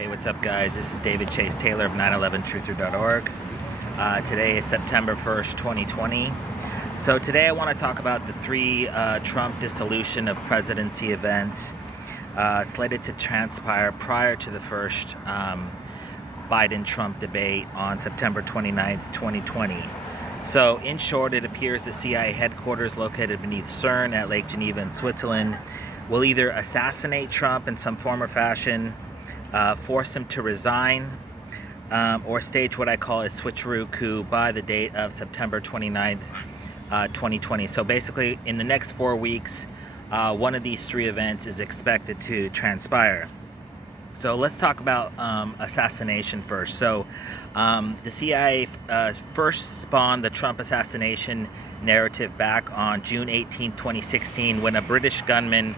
Hey, what's up, guys? This is David Chase Taylor of 911truther.org. Today is September 1st, 2020. So today I want to talk about the three Trump dissolution of presidency events slated to transpire prior to the first Biden-Trump debate on September 29th, 2020. So in short, it appears the CIA headquarters located beneath CERN at Lake Geneva in Switzerland will either assassinate Trump in some form or fashion, force him to resign, or stage what I call a switcheroo coup by the date of September 29th, 2020. So basically, in the next 4 weeks, one of these three events is expected to transpire. So let's talk about assassination first. So the CIA first spawned the Trump assassination narrative back on June 18, 2016, when a British gunman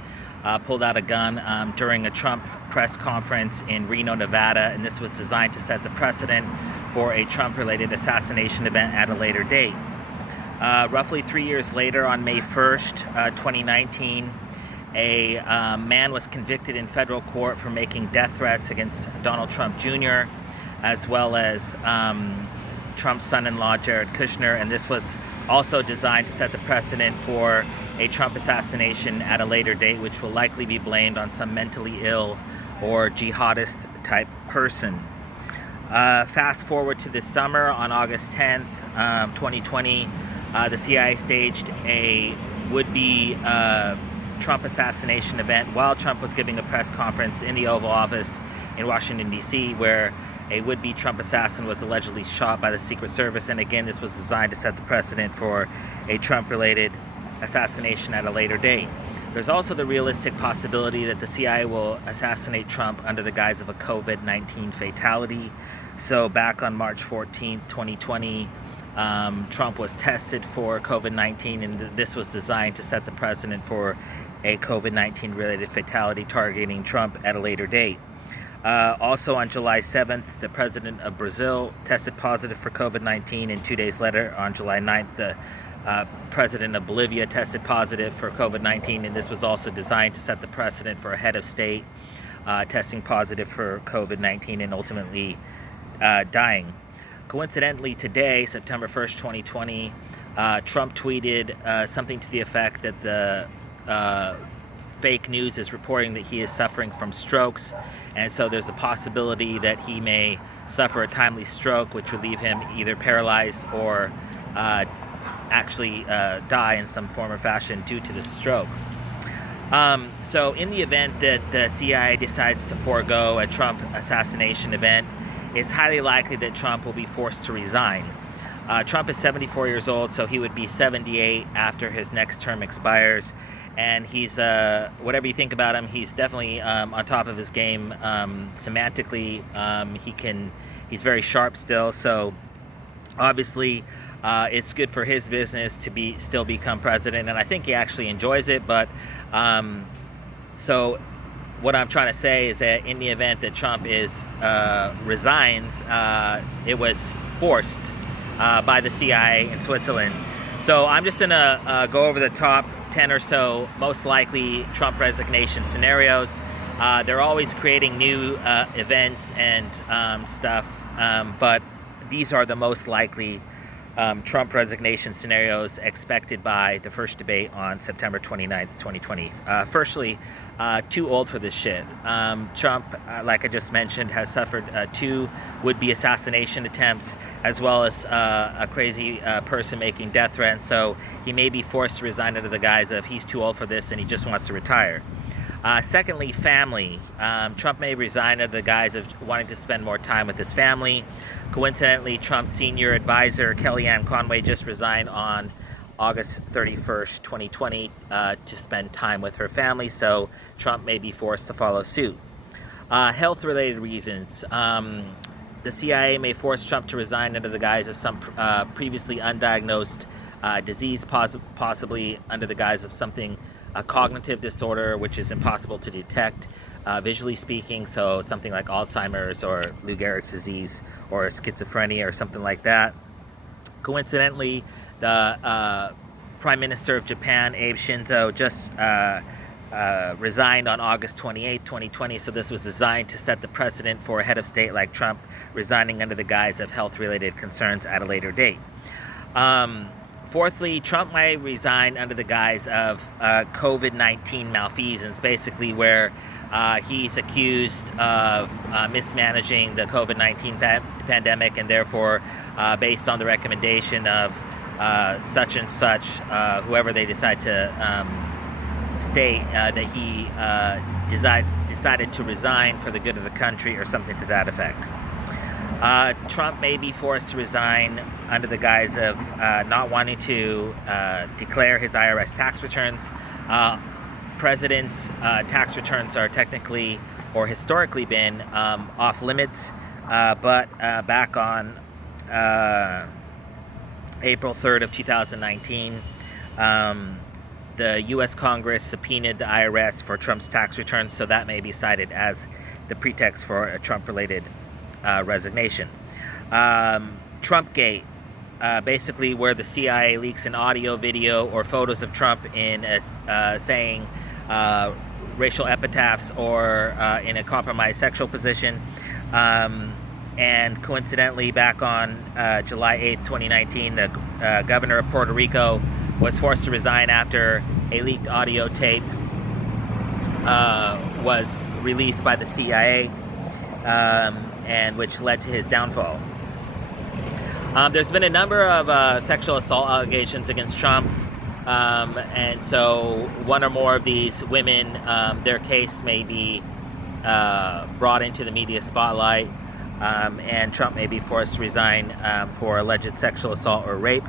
pulled out a gun during a Trump press conference in Reno, Nevada, and this was designed to set the precedent for a Trump-related assassination event at a later date. Roughly 3 years later, on May 1st, 2019, a man was convicted in federal court for making death threats against Donald Trump Jr., as well as Trump's son-in-law, Jared Kushner, and this was also designed to set the precedent for a Trump assassination at a later date, which will likely be blamed on some mentally ill or jihadist type person. Fast forward to this summer, on August 10th, 2020, the CIA staged a would-be Trump assassination event while Trump was giving a press conference in the Oval Office in Washington, D.C., where a would-be Trump assassin was allegedly shot by the Secret Service. And again, this was designed to set the precedent for a Trump-related assassination at a later date. There's also the realistic possibility that the CIA will assassinate Trump under the guise of a COVID-19 fatality. So back on March 14, 2020, Trump was tested for COVID-19, and this was designed to set the precedent for a COVID-19 related fatality targeting Trump at a later date. Also on July 7th, the president of Brazil tested positive for COVID-19, and 2 days later, on July 9th, the president of Bolivia tested positive for COVID-19, and this was also designed to set the precedent for a head of state testing positive for COVID-19 and ultimately dying. Coincidentally, today, September 1st, 2020, Trump tweeted something to the effect that the fake news is reporting that he is suffering from strokes, and so there's a possibility that he may suffer a timely stroke, which would leave him either paralyzed or actually die in some form or fashion due to the stroke. So in the event that the CIA decides to forego a Trump assassination event, it's highly likely that Trump will be forced to resign. Trump is 74 years old, so he would be 78 after his next term expires. And he's, whatever you think about him, he's definitely on top of his game semantically. He's very sharp still, so obviously it's good for his business to still become president, and I think he actually enjoys it. But so what I'm trying to say is that in the event that Trump resigns, it was forced by the CIA in Switzerland. So I'm just gonna go over the top 10 or so most likely Trump resignation scenarios. They're always creating new events and stuff, but these are the most likely Trump resignation scenarios expected by the first debate on September 29th, 2020. Firstly, too old for this shit. Trump, like I just mentioned, has suffered 2 would-be assassination attempts, as well as a crazy person making death threats, so he may be forced to resign under the guise of he's too old for this and he just wants to retire. Secondly, family. Trump may resign under the guise of wanting to spend more time with his family. Coincidentally, Trump's senior advisor, Kellyanne Conway, just resigned on August 31st, 2020, to spend time with her family, so Trump may be forced to follow suit. Health-related reasons. The CIA may force Trump to resign under the guise of some previously undiagnosed disease, possibly under the guise of a cognitive disorder, which is impossible to detect visually speaking, so something like Alzheimer's or Lou Gehrig's disease or schizophrenia or something like that. Coincidentally, the Prime Minister of Japan, Abe Shinzo, just resigned on August 28, 2020. So this was designed to set the precedent for a head of state like Trump resigning under the guise of health-related concerns at a later date. Fourthly, Trump might resign under the guise of COVID-19 malfeasance, basically where he's accused of mismanaging the COVID-19 pandemic, and therefore, based on the recommendation of such and such, whoever they decide to state, that he decided to resign for the good of the country or something to that effect. Trump may be forced to resign under the guise of not wanting to declare his IRS tax returns. Presidents' tax returns are technically or historically been off limits, but back on April 3rd of 2019, the U.S. Congress subpoenaed the IRS for Trump's tax returns, so that may be cited as the pretext for a Trump-related resignation. Trumpgate, basically where the CIA leaks an audio, video, or photos of Trump in saying racial epitaphs or in a compromised sexual position. And coincidentally, back on July 8th, 2019, the governor of Puerto Rico was forced to resign after a leaked audio tape was released by the CIA, and which led to his downfall. There's been a number of sexual assault allegations against Trump, and so one or more of these women, their case may be brought into the media spotlight, and Trump may be forced to resign for alleged sexual assault or rape,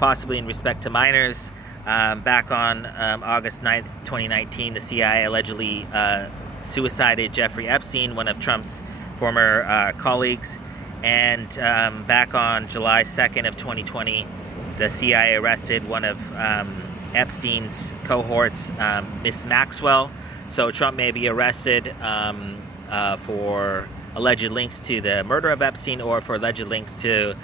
possibly in respect to minors. Back on August 9th, 2019, the CIA allegedly suicided Jeffrey Epstein, one of Trump's former colleagues. And back on July 2nd of 2020, the CIA arrested one of Epstein's cohorts, Miss Maxwell. So Trump may be arrested for alleged links to the murder of Epstein, or for alleged links to,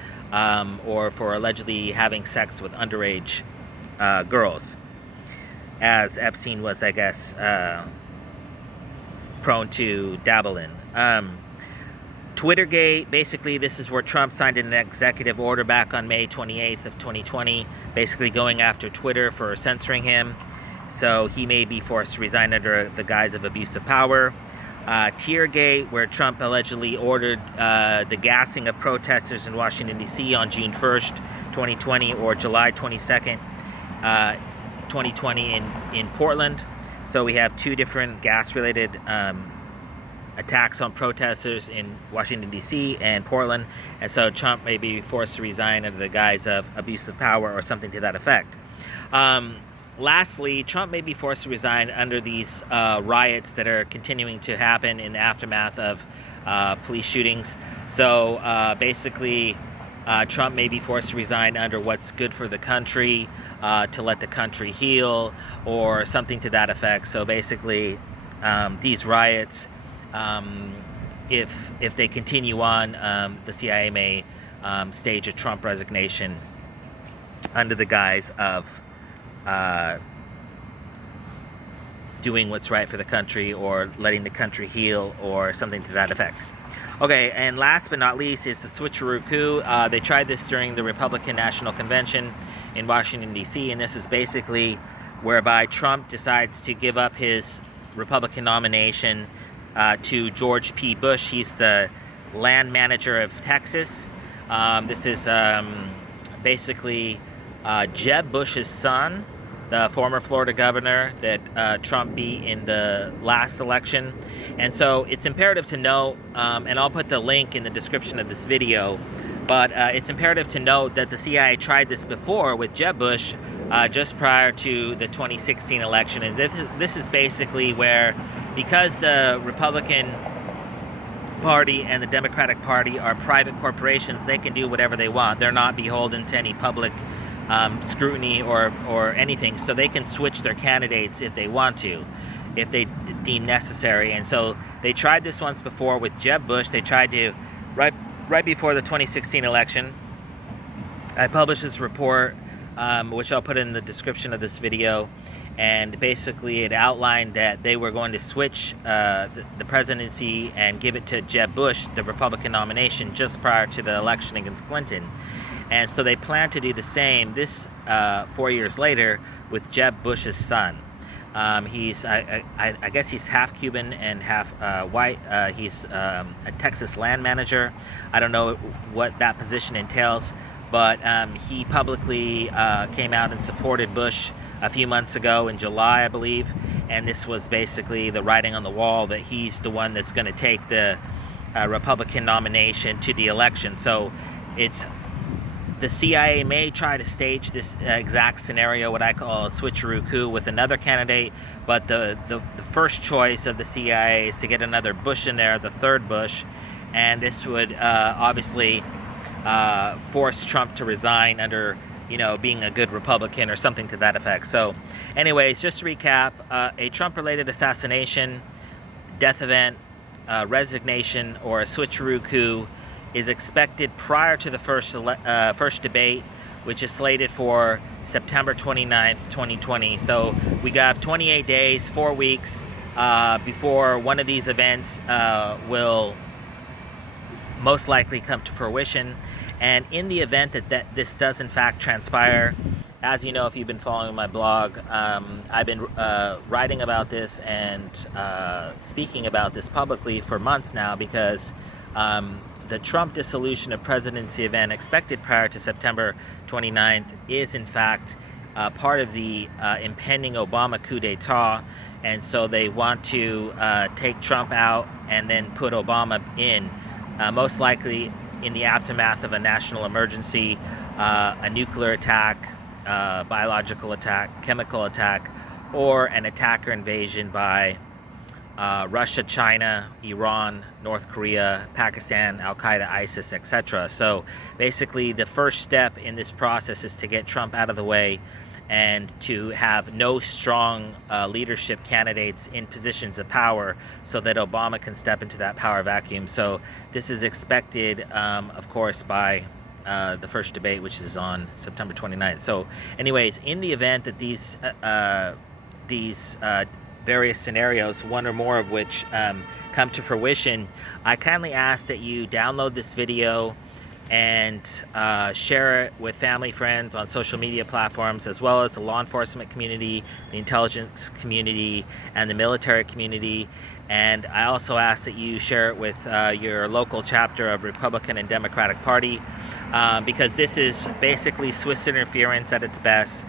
or for allegedly having sex with underage girls, as Epstein was, I guess, prone to dabble in. Twittergate, basically this is where Trump signed an executive order back on May 28th of 2020, basically going after Twitter for censoring him. So he may be forced to resign under the guise of abuse of power. Teargate, where Trump allegedly ordered the gassing of protesters in Washington, D.C. on June 1st, 2020, or July 22nd, 2020 in Portland. So we have two different gas-related attacks on protesters in Washington, D.C. and Portland. And so Trump may be forced to resign under the guise of abuse of power or something to that effect. Lastly, Trump may be forced to resign under these riots that are continuing to happen in the aftermath of police shootings. So basically, Trump may be forced to resign under what's good for the country, to let the country heal, or something to that effect. So basically, these riots, if they continue on, the CIA may stage a Trump resignation under the guise of doing what's right for the country, or letting the country heal, or something to that effect. Okay, and last but not least is the switcheroo coup. They tried this during the Republican National Convention in Washington, D.C., and this is basically whereby Trump decides to give up his Republican nomination to George P. Bush. He's the land manager of Texas. This is basically Jeb Bush's son, the former Florida governor that Trump beat in the last election. And so it's imperative to note, and I'll put the link in the description of this video, but it's imperative to note that the CIA tried this before with Jeb Bush just prior to the 2016 election. And this is basically where, because the Republican Party and the Democratic Party are private corporations, they can do whatever they want. They're not beholden to any public scrutiny or anything, so they can switch their candidates if they want to, if they deem necessary. And so they tried this once before with Jeb Bush. They tried to, right before the 2016 election. I published this report, which I'll put in the description of this video, and basically it outlined that they were going to switch the presidency and give it to Jeb Bush, the Republican nomination, just prior to the election against Clinton. And so they plan to do the same this 4 years later with Jeb Bush's son. He's, I guess he's half Cuban and half white. He's a Texas land manager. I don't know what that position entails, but he publicly came out and supported Bush a few months ago in July, I believe. And this was basically the writing on the wall that he's the one that's going to take the Republican nomination to the election. So it's the CIA may try to stage this exact scenario, what I call a switcheroo coup, with another candidate, but the first choice of the CIA is to get another Bush in there, the third Bush, and this would obviously force Trump to resign under, being a good Republican or something to that effect. So anyways, just to recap, a Trump-related assassination, death event, resignation, or a switcheroo coup is expected prior to the first debate, which is slated for September 29th, 2020. So we got 28 days, 4 weeks before one of these events will most likely come to fruition. And in the event that this does in fact transpire, as you know, if you've been following my blog, I've been writing about this and speaking about this publicly for months now, because the Trump Dissolution of Presidency event expected prior to September 29th is in fact part of the impending Obama coup d'etat, and so they want to take Trump out and then put Obama in, most likely in the aftermath of a national emergency, a nuclear attack, biological attack, chemical attack, or an attack or invasion by Russia, China, Iran, North Korea, Pakistan, Al-Qaeda, ISIS, etc. So basically the first step in this process is to get Trump out of the way and to have no strong leadership candidates in positions of power so that Obama can step into that power vacuum. So this is expected, of course, by the first debate, which is on September 29th. So anyways, in the event that these various scenarios, one or more of which come to fruition, I kindly ask that you download this video and share it with family, friends on social media platforms, as well as the law enforcement community, the intelligence community, and the military community. And I also ask that you share it with your local chapter of Republican and Democratic Party, because this is basically Swiss interference at its best.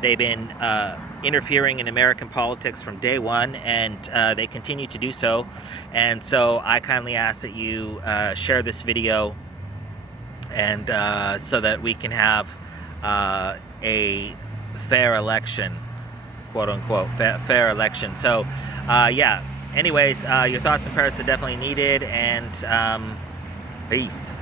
They've been interfering in American politics from day one, and they continue to do so. And so I kindly ask that you share this video, and so that we can have a fair election, quote unquote, fair election. So yeah, anyways, your thoughts and prayers are definitely needed, and peace.